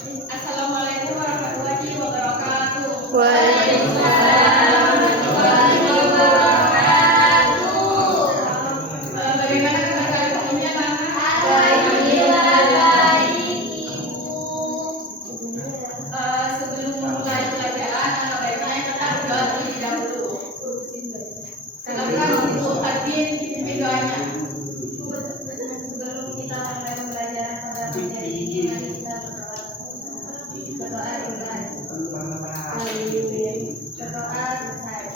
Assalamualaikum warahmatullahi wabarakatuh. Waalaikumsalam warahmatullahi wabarakatuh. Bagaimana kabar kalian semuanya, Mama? Alhamdulillah baik, Ibu. Sebelum mulai pelajaran, baiknya kita berdoa terlebih dahulu. Silakan untuk admin pimpin doanya. Sebelum kita mulai pembelajaran pada materi ini, mari kita berdoa dimulai. Berdoa selesai.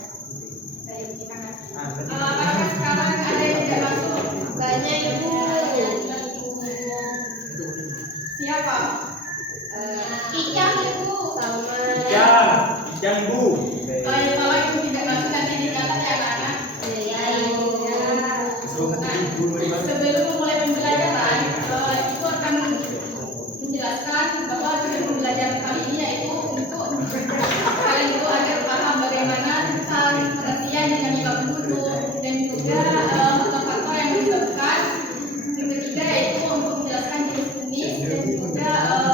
Baik, terima kasih. Apakah sekarang ada yang tidak masuk? Banyak Ibu. Siapa? Icang Ibu. Sama. Ijang Ibu. Kalau itu tidak masuk nanti dicatat ya, anak-anak. Ya Ibu. Sebelum memulai pembelajaran, itu akan menjelaskan bahwa tujuan pembelajaran kali ini yaitu untuk kalian itu agar paham bagaimana tentang pengertian dinamika penduduk dan juga faktor-faktor yang menyebabkan. Yang ketiga yaitu untuk menjelaskan jenis-jenis dan juga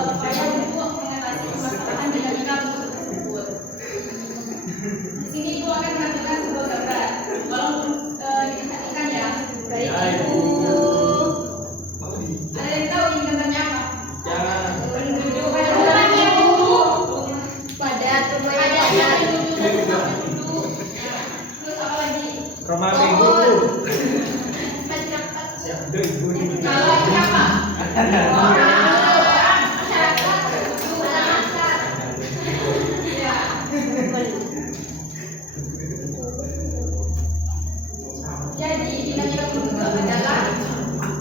upaya untuk mengatasi permasalahan dinamika penduduk tersebut. Di sini Ibu akan menentukan sebuah gambar. Tolong diperhatikan ya. Baik Ibu. Ada yang tahu ini gambarnya apa? Jangan. Penduduk Rumahnya Ibu. Padat, rumahnya padat. penduduk. Terus apa lagi? Rumah Ibu. Siap deh Ibu. Kalau ini apa? Orang, masyarakat, ya. Jadi dinamika penduduk adalah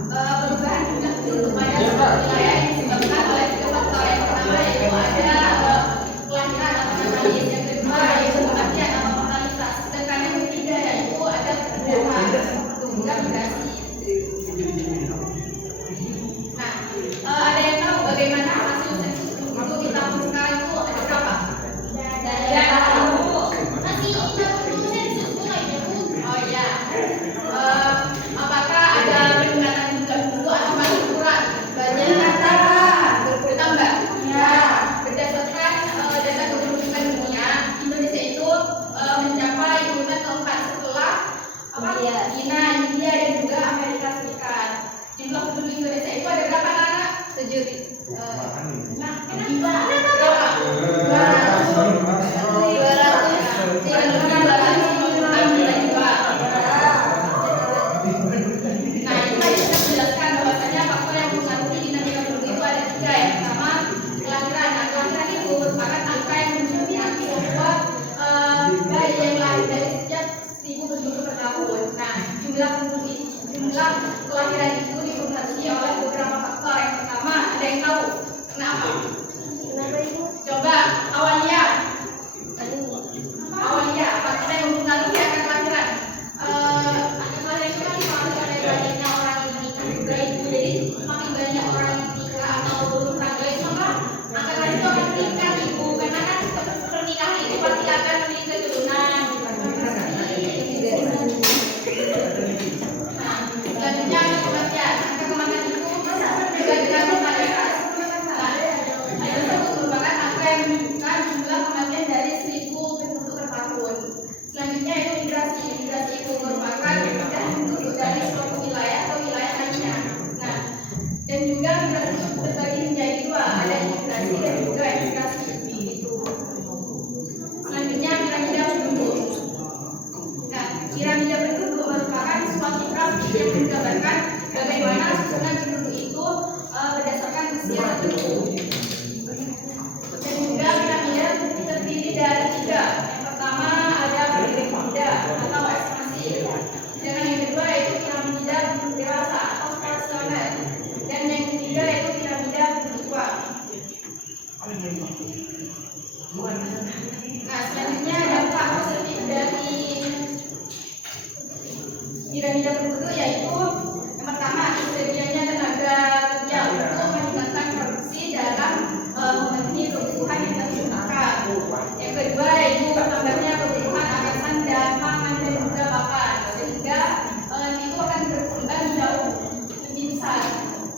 perubahan jumlah penduduk pada suatu wilayah yang disebabkan oleh tiga faktor. Yang pertama yaitu ada kelahiran atau natalis, yang kedua yaitu kematian atau mortalitas, sedangkan yang ketiga yaitu ada perpindahan atau juga migrasi. Nah, ada yang tahu bagaimana hasil sensus penduduk di tahun sekarang itu ada berapa? Tidak tahu. Masih belum sensus mulai ya Bu. Oh iya. Apakah ada peningkatan jumlah penduduk atau masih kurang? Bertambah. Ya. Berdasarkan data kependudukan dunia, Indonesia itu mencapai urutan keempat setelah China, India, dan juga Amerika Serikat. Jumlah penduduk Indonesia itu ada berapa, anak? 7. Berapa? 200 juta. Nah, itu tadi kita menjelaskan bahwasanya faktor yang mempengaruhi dinamika penduduk itu ada tiga. Yang pertama, kelahiran. Nah, kelahiran itu merupakan angka yang mencerminkan bahwa bayi yang lahir dari sejak 1000 penduduk per tahun. Nah, jumlah kelahiran itu dipengaruhi oleh beberapa faktor. Yang pertama, ada yang tahu kenapa? Kenapa Ibu? Coba, Awalia, faktor yang mempengaruhi angka kelahiran. Angka kelahiran itu kan dipengaruhi oleh banyaknya orang yang menikah juga Ibu. Jadi semakin banyak orang yang menikah atau berumah tangga itu maka angka kelahiran itu akan meningkat Ibu. Karena kan pernikahan itu pasti akan memiliki keturunan. Nah, selanjutnya ada kematian. Angka kematian itu juga dengan mortalitas. Nah, itu merupakan angka yang menunjukkan jumlah kematian dari 1000 penduduk per tahun. Selanjutnya itu migrasi. Migrasi itu merupakan perpindahan penduduk dari suatu wilayah ke wilayah lainnya. Nah, dan juga migrasi itu terbagi menjadi dua, ada imigrasi dan juga emigrasi. Itu. Selanjutnya piramida penduduk. Nah, piramida penduduk merupakan suatu grafik yang menggambarkan bagaimana susunan penduduk itu berdasarkan usia tertentu. Dan juga piramida terdiri dari tiga. Yang pertama ada piramida atau estimasi. Dan yang kedua yaitu piramida penduduk dewasa atau stasioner. Dan yang ketiga yaitu piramida penduduk tua. Nah, selanjutnya dampak positif dari piramida penduduk yaitu yang pertama tersedianya tenaga kerja untuk meningkatkan produksi dalam memenuhi kebutuhan yang terciptakan. Yang kedua yaitu bertambahnya kebutuhan alasan dan pangan dan juga pakan sehingga itu akan berkembang jauh lebih besar.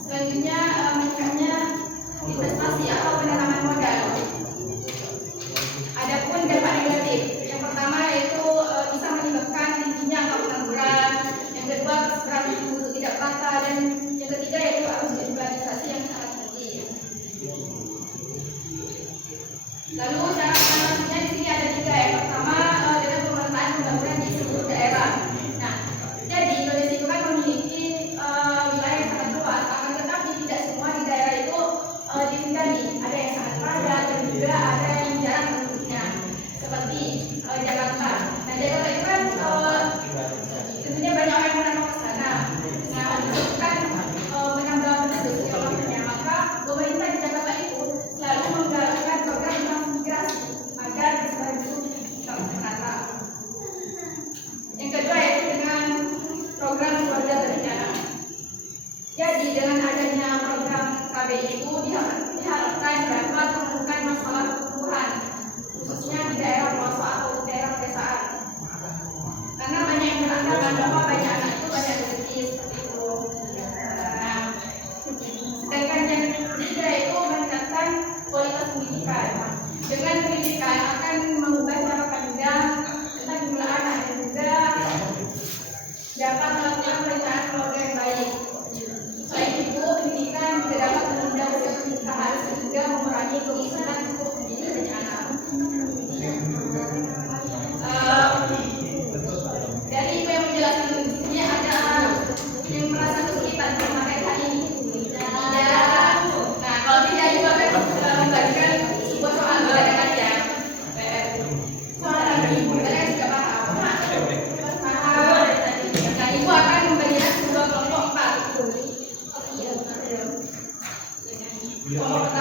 Selanjutnya meningkatnya investasi atau penanaman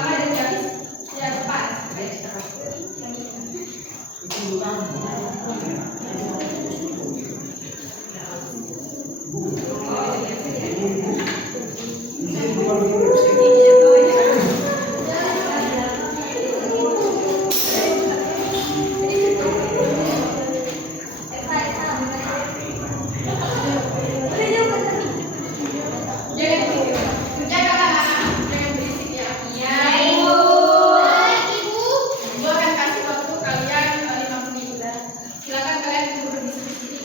lama dan habis ya cepat. Jangan berisik ya. Iya. Ibu akan kasih waktu kalian 5 menit. Silakan kalian duduk di sini.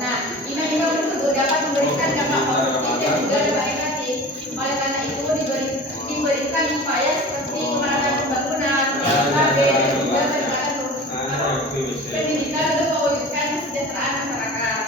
Nah, iman-iman tersebut dapat memberikan dampak positif dan juga dampak negatif. Oleh karena itu diberikan upaya seperti pemerataan pembangunan, PKB, dan juga peningkatan pendidikan untuk mewujudkan kesejahteraan masyarakat.